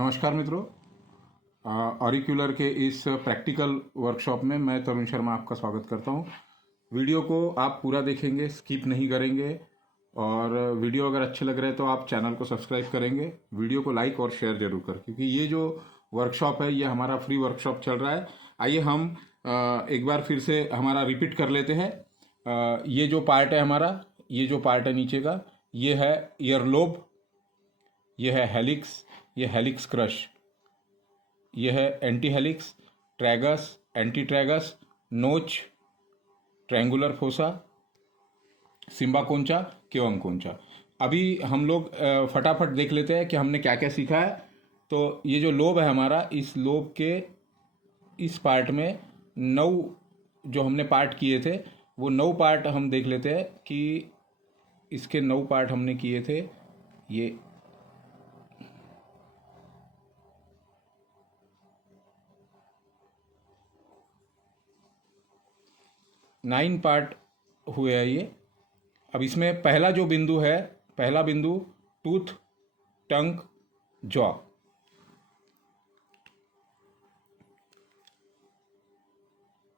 नमस्कार मित्रों। ऑरिक्यूलर के इस प्रैक्टिकल वर्कशॉप में मैं तरुण शर्मा आपका स्वागत करता हूं। वीडियो को आप पूरा देखेंगे, स्किप नहीं करेंगे और वीडियो अगर अच्छे लग रहे हैं तो आप चैनल को सब्सक्राइब करेंगे। वीडियो को लाइक और शेयर जरूर कर, क्योंकि ये जो वर्कशॉप है ये हमारा फ्री वर्कशॉप चल रहा है। आइए हम एक बार फिर से हमारा रिपीट कर लेते हैं। ये जो पार्ट है हमारा, ये जो पार्ट है नीचे का, ये है ईयरलोब, ये है हेलिक्स, ये हेलिक्स क्रश, ये है anti helix, tragus, anti tragus, नोच, ट्रायंगुलर फोसा, सिम्बाकोंचा, केवंकोंचा। अभी हम लोग फटाफट देख लेते हैं कि हमने क्या क्या सीखा है। तो ये जो लोब है हमारा, इस लोब के इस पार्ट में 9 जो हमने पार्ट किए थे, वो 9 पार्ट हम देख लेते हैं कि इसके 9 पार्ट हमने किए थे। ये 9 पार्ट हुए हैं ये। अब इसमें पहला जो बिंदु है, पहला बिंदु टूथ, टंग, जॉ।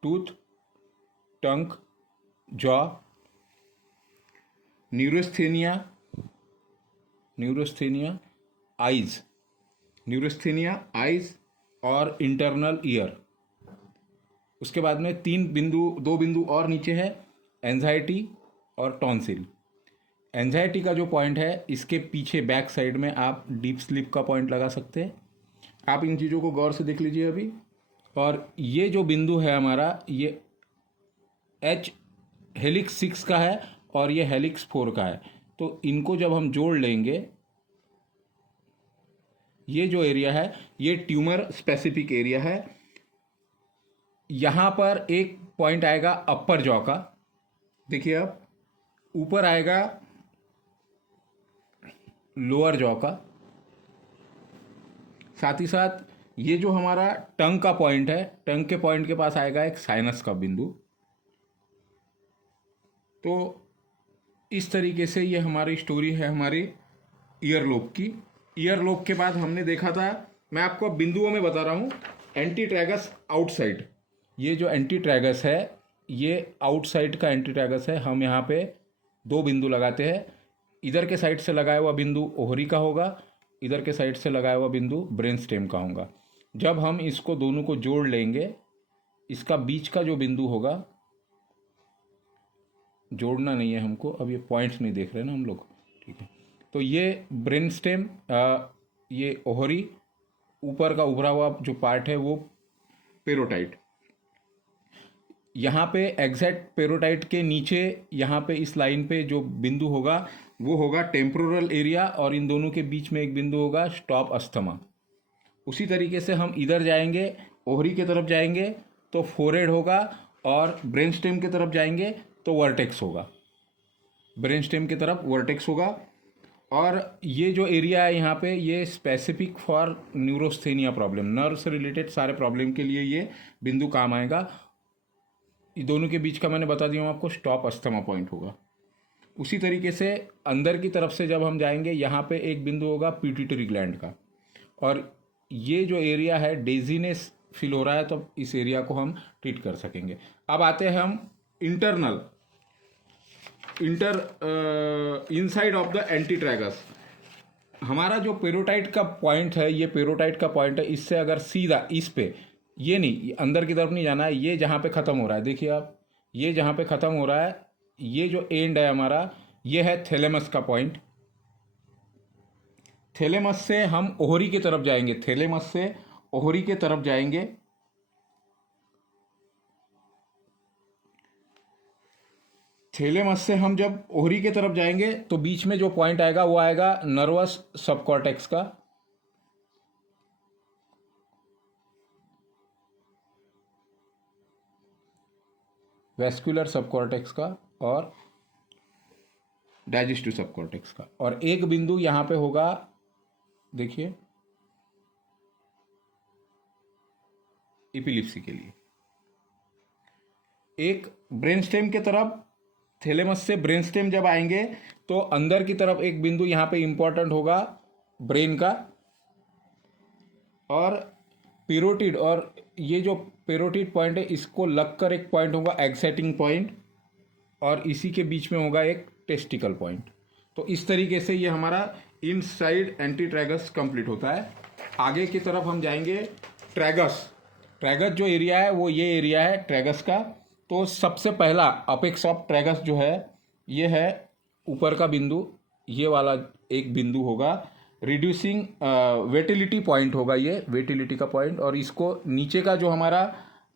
टूथ, टंग, जॉ, न्यूरोस्थेनिया, न्यूरोस्थेनिया आइज, न्यूरोस्थेनिया आइज और इंटरनल ईयर। उसके बाद में 2 बिंदु और नीचे है, एंजाइटी और टॉन्सिल। एंजाइटी का जो पॉइंट है, इसके पीछे बैक साइड में आप डीप स्लीप का पॉइंट लगा सकते हैं। आप इन चीज़ों को गौर से देख लीजिए अभी। और ये जो बिंदु है हमारा, ये एच हेलिक्स 6 का है और ये हेलिक्स 4 का है। तो इनको जब हम जोड़ लेंगे, ये जो एरिया है ये ट्यूमर स्पेसिफिक एरिया है। यहां पर एक पॉइंट आएगा अपर जॉ का, देखिए आप, ऊपर आएगा लोअर जॉ का, साथ ही साथ ये जो हमारा टंग का पॉइंट है, टंग के पॉइंट के पास आएगा एक साइनस का बिंदु। तो इस तरीके से ये हमारी स्टोरी है हमारी ईयरलोब की। ईयरलोब के बाद हमने देखा था, मैं आपको बिंदुओं में बता रहा हूं, एंटी ट्रैगस आउटसाइड। ये जो एंटी ट्रैगस है ये आउटसाइड का एंटी ट्रैगस है। हम यहाँ पे 2 बिंदु लगाते हैं। इधर के साइड से लगाया हुआ बिंदु ओहरी का होगा, इधर के साइड से लगाया हुआ बिंदु ब्रेन स्टेम का होगा। जब हम इसको दोनों को जोड़ लेंगे, इसका बीच का जो बिंदु होगा, जोड़ना नहीं है हमको, अब ये पॉइंट्स नहीं देख रहे ना हम लोग, ठीक है। तो ये ब्रेन स्टेम, ये ओहरी, ऊपर का उभरा हुआ जो पार्ट है वो पेरोटाइट। यहाँ पे एग्जैक्ट पेरोटाइट के नीचे, यहाँ पे इस लाइन पे जो बिंदु होगा वो होगा टेम्पोरल एरिया, और इन दोनों के बीच में एक बिंदु होगा स्टॉप अस्थमा। उसी तरीके से हम इधर जाएंगे, ओहरी के तरफ जाएंगे तो फोरहेड होगा, और ब्रेन स्टेम की तरफ जाएंगे तो वर्टेक्स होगा, ब्रेन स्टेम की तरफ वर्टेक्स होगा। और ये जो एरिया है यहाँ पे, ये स्पेसिफिक फॉर न्यूरोस्थेनिया प्रॉब्लम, नर्व से रिलेटेड सारे प्रॉब्लम के लिए ये बिंदु काम आएगा। दोनों के बीच का मैंने बता दिया हूँ आपको, स्टॉप अस्थमा पॉइंट होगा। उसी तरीके से अंदर की तरफ से जब हम जाएंगे, यहाँ पे एक बिंदु होगा पिट्यूटरी ग्लैंड का, और ये जो एरिया है डेजीनेस फील हो रहा है, तो इस एरिया को हम ट्रीट कर सकेंगे। अब आते हैं हम inside of the anti tragus. हमारा जो पेरोटाइट का पॉइंट है, ये पेरोटाइट का पॉइंट है, इससे अगर सीधा इस पे, ये नहीं, अंदर की तरफ नहीं जाना है, ये जहाँ पे ख़त्म हो रहा है, देखिए आप, ये जहाँ पे ख़त्म हो रहा है, ये जो एंड है हमारा, ये है थैलेमस का पॉइंट। थैलेमस से हम ओहरी की तरफ जाएंगे, थैलेमस से ओहरी के तरफ जाएंगे। थैलेमस से हम जब ओहरी के तरफ जाएंगे तो बीच में जो पॉइंट आएगा वो आएगा नर्वस सबकॉर्टेक्स का, वेस्कुलर सबकॉर्टेक्स का और डाइजेस्टिव सबकॉर्टेक्स का। और एक बिंदु यहाँ पे होगा, देखिए, एपिलिप्सी के लिए। एक ब्रेन स्टेम के तरफ, थैलेमस से ब्रेन स्टेम जब आएंगे तो अंदर की तरफ एक बिंदु यहाँ पे इंपॉर्टेंट होगा ब्रेन का, और पेरोटिड, और ये जो पेरोटिड पॉइंट है इसको लगकर एक पॉइंट होगा एक्साइटिंग पॉइंट, और इसी के बीच में होगा एक टेस्टिकल पॉइंट। तो इस तरीके से ये हमारा इनसाइड एंटी ट्रैगस कंप्लीट होता है। आगे की तरफ हम जाएंगे। ट्रैगस जो एरिया है वो ये एरिया है ट्रैगस का। तो सबसे पहला अपेक्स ऑफ ट्रैगस जो है ये है ऊपर का बिंदु, ये वाला एक बिंदु होगा। रिड्यूसिंग वेटिलिटी पॉइंट होगा ये, वेटिलिटी का पॉइंट। और इसको नीचे का जो हमारा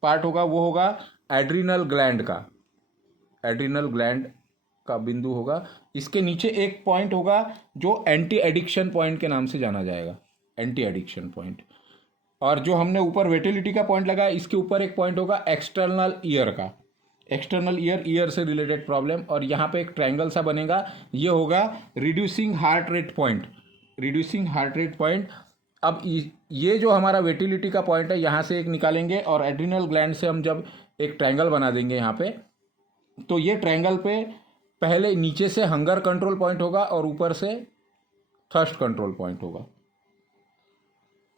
पार्ट होगा वो होगा एड्रिनल ग्लैंड का, एड्रिनल ग्लैंड का बिंदु होगा। इसके नीचे एक पॉइंट होगा जो एंटी एडिक्शन पॉइंट के नाम से जाना जाएगा, एंटी एडिक्शन पॉइंट। और जो हमने ऊपर वेटिलिटी का पॉइंट लगाया इसके ऊपर एक पॉइंट होगा एक्सटर्नल ईयर का, एक्सटर्नल ईयर से रिलेटेड प्रॉब्लम। और यहाँ पे एक ट्रायंगल सा बनेगा, ये होगा reducing heart rate point, reducing heart rate point. अब ये जो हमारा वेटिलिटी का पॉइंट है यहाँ से एक निकालेंगे, और एड्रिनल ग्लैंड से हम जब एक ट्रायंगल बना देंगे यहाँ पे, तो ये ट्रायंगल पे पहले नीचे से हंगर कंट्रोल पॉइंट होगा और ऊपर से थर्स्ट कंट्रोल पॉइंट होगा।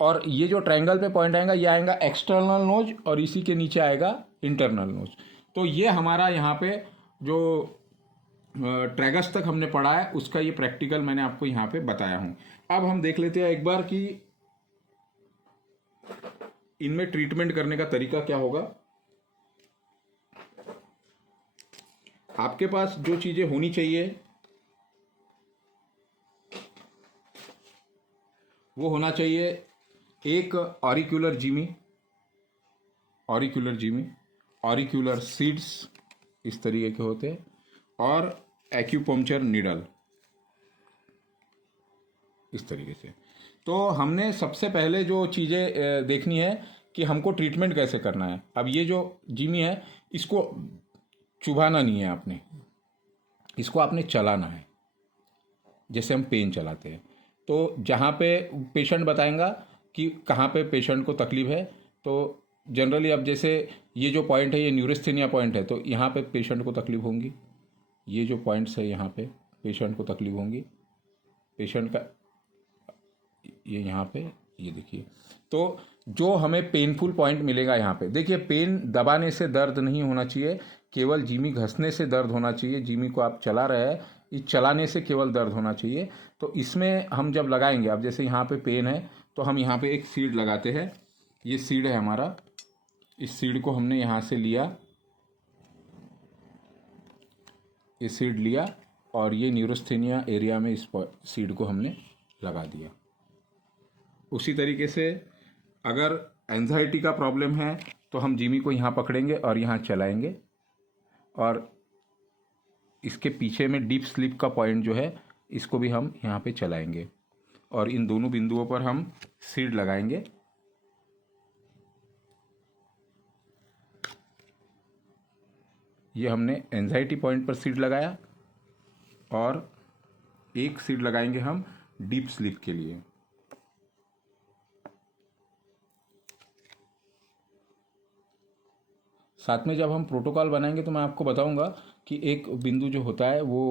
और ये जो ट्रायंगल पे पॉइंट आएगा ये आएगा एक्सटर्नल नोज, और इसी के नीचे आएगा इंटरनल नोज। तो ये हमारा यहाँ पे जो ट्रैगस तक हमने पढ़ा है उसका ये प्रैक्टिकल मैंने आपको यहाँ पे बताया हूँ। अब हम देख लेते हैं एक बार कि इनमें ट्रीटमेंट करने का तरीका क्या होगा। आपके पास जो चीजें होनी चाहिए वो होना चाहिए, एक ऑरिक्यूलर जिमी, ऑरिक्यूलर सीड्स इस तरीके के होते हैं, और एक्यूपंक्चर नीडल इस तरीके से। तो हमने सबसे पहले जो चीज़ें देखनी है कि हमको ट्रीटमेंट कैसे करना है। अब ये जो जिमी है इसको चुभाना नहीं है आपने, इसको आपने चलाना है, जैसे हम पेन चलाते हैं। तो जहाँ पे पेशेंट बताएगा कि कहाँ पे पेशेंट को तकलीफ है, तो जनरली अब जैसे ये जो पॉइंट है ये न्यूरोस्थेनिया पॉइंट है, तो यहाँ पे पेशेंट को तकलीफ होंगी। ये जो पॉइंट्स है यहाँ पे पेशेंट को तकलीफ होंगी, पेशेंट का ये यहाँ पे ये देखिए। तो जो हमें पेनफुल पॉइंट मिलेगा यहाँ पे, देखिए पेन दबाने से दर्द नहीं होना चाहिए, केवल जिमी घसने से दर्द होना चाहिए। जिमी को आप चला रहे हैं, इस चलाने से केवल दर्द होना चाहिए। तो इसमें हम जब लगाएंगे, अब जैसे यहाँ पे पेन है तो हम यहाँ पे एक सीड लगाते हैं। ये सीड है हमारा, इस सीड को हमने यहाँ से लिया, ये सीड लिया, और ये न्यूरोस्थेनिया एरिया में इस सीड को हमने लगा दिया। उसी तरीके से अगर एंजाइटी का प्रॉब्लम है तो हम जिमी को यहाँ पकड़ेंगे और यहाँ चलाएंगे, और इसके पीछे में डीप स्लीप का पॉइंट जो है इसको भी हम यहाँ पे चलाएंगे, और इन दोनों बिंदुओं पर हम सीड लगाएंगे। ये हमने एंजाइटी पॉइंट पर सीड लगाया, और एक सीड लगाएंगे हम डीप स्लीप के लिए। साथ में जब हम प्रोटोकॉल बनाएंगे तो मैं आपको बताऊंगा कि एक बिंदु जो होता है वो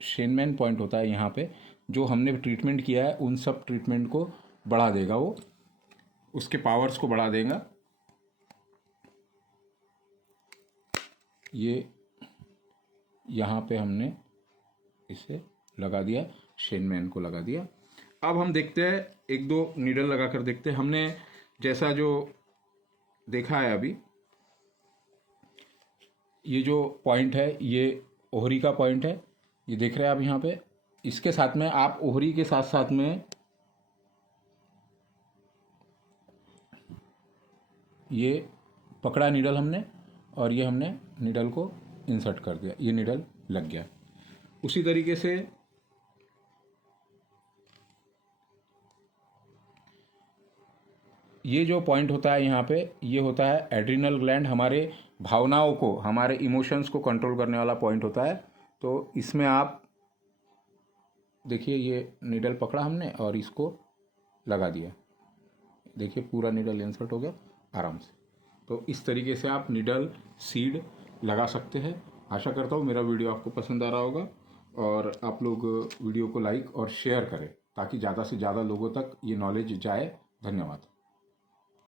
शेनमैन पॉइंट होता है यहाँ पे, जो हमने ट्रीटमेंट किया है उन सब ट्रीटमेंट को बढ़ा देगा, वो उसके पावर्स को बढ़ा देगा। ये यहाँ पे हमने इसे लगा दिया, शेनमैन को लगा दिया। अब हम देखते हैं, एक दो नीडल लगा कर देखते हैं। हमने जैसा जो देखा है अभी, ये जो पॉइंट है ये ओहरी का पॉइंट है, ये देख रहे हैं आप यहाँ पे। इसके साथ में आप ओहरी के साथ साथ में ये पकड़ा नीडल हमने, और ये हमने नीडल को इंसर्ट कर दिया, ये नीडल लग गया। उसी तरीके से ये जो पॉइंट होता है यहाँ पे, ये होता है एड्रिनल ग्लैंड, हमारे भावनाओं को, हमारे इमोशंस को कंट्रोल करने वाला पॉइंट होता है। तो इसमें आप देखिए, ये नीडल पकड़ा हमने और इसको लगा दिया, देखिए पूरा नीडल इंसर्ट हो गया आराम से। तो इस तरीके से आप नीडल सीड लगा सकते हैं। आशा करता हूँ मेरा वीडियो आपको पसंद आ रहा होगा, और आप लोग वीडियो को लाइक और शेयर करें ताकि ज़्यादा से ज़्यादा लोगों तक ये नॉलेज जाए। धन्यवाद।